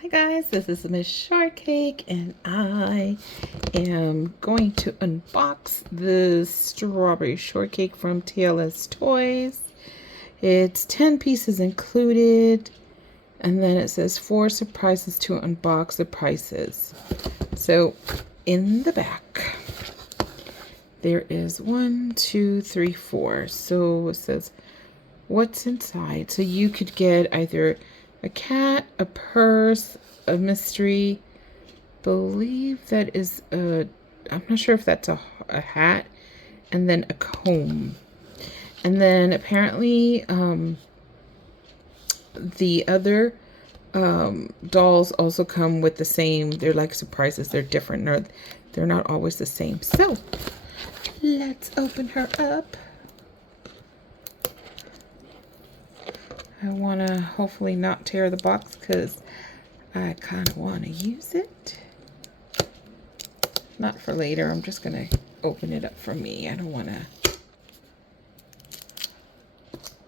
Hi guys, this is Mz.Shortcake and I am going to unbox the strawberry shortcake from TLS Toys. It's 10 pieces included, and then it says 4 surprises to unbox the prices. So in the back there is 1, 2, 3, 4. So it says what's inside. So you could get either a cat, a purse, a mystery. Believe that is a, I'm not sure if that's a hat, and then a comb. And then apparently the other dolls also come with the same, they're like surprises, they're different, they're not always the same. So let's open her up. I want to hopefully not tear the box because I kind of want to use it. Not for later. I'm just going to open it up for me. I don't want to.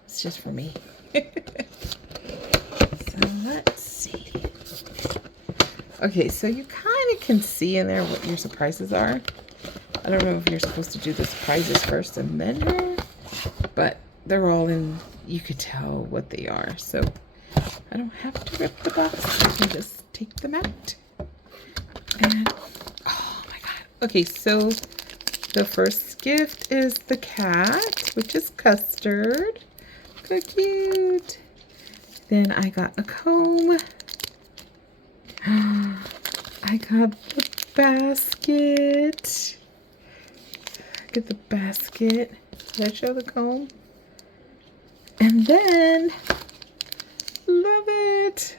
It's just for me. So let's see. Okay, so you kind of can see in there what your surprises are. I don't know if you're supposed to do the surprises first and then her, but they're all in. You could tell what they are, so I don't have to rip the box. I can just take them out. And oh my god. Okay, so the first gift is the cat, which is Custard. So cute. Then I got a comb. I got the basket. Look at the basket. Did I show the comb? And then, love it.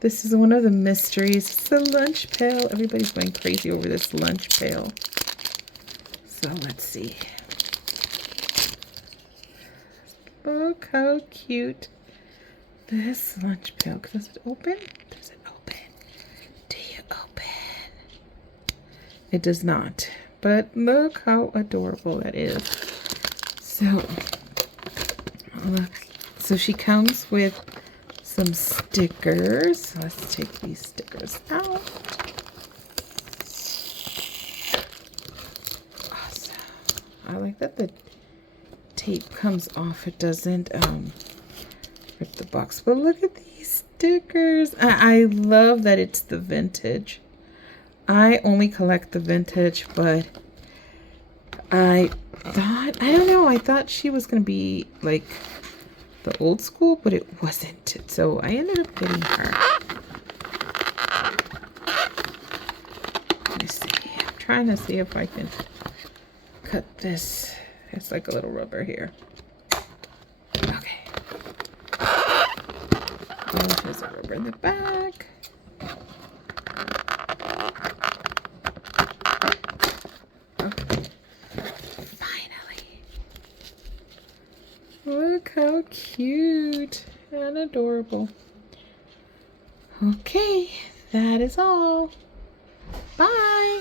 This is one of the mysteries. It's a lunch pail. Everybody's going crazy over this lunch pail. So let's see. Look how cute this lunch pail. Does it open? Does it open? Do you open? It does not. But look how adorable that is. So look, so she comes with some stickers. Let's take these stickers out. Awesome. I like that the tape comes off. It doesn't rip the box. But look at these stickers. I love that it's the vintage. I only collect the vintage, but I don't know, I thought she was going to be like the old school, but it wasn't. So I ended up getting her. Let me see. I'm trying to see if I can cut this. It's like a little rubber here. Okay. Oh, there's a rubber in the back. Look how cute and adorable. Okay, that is all. Bye.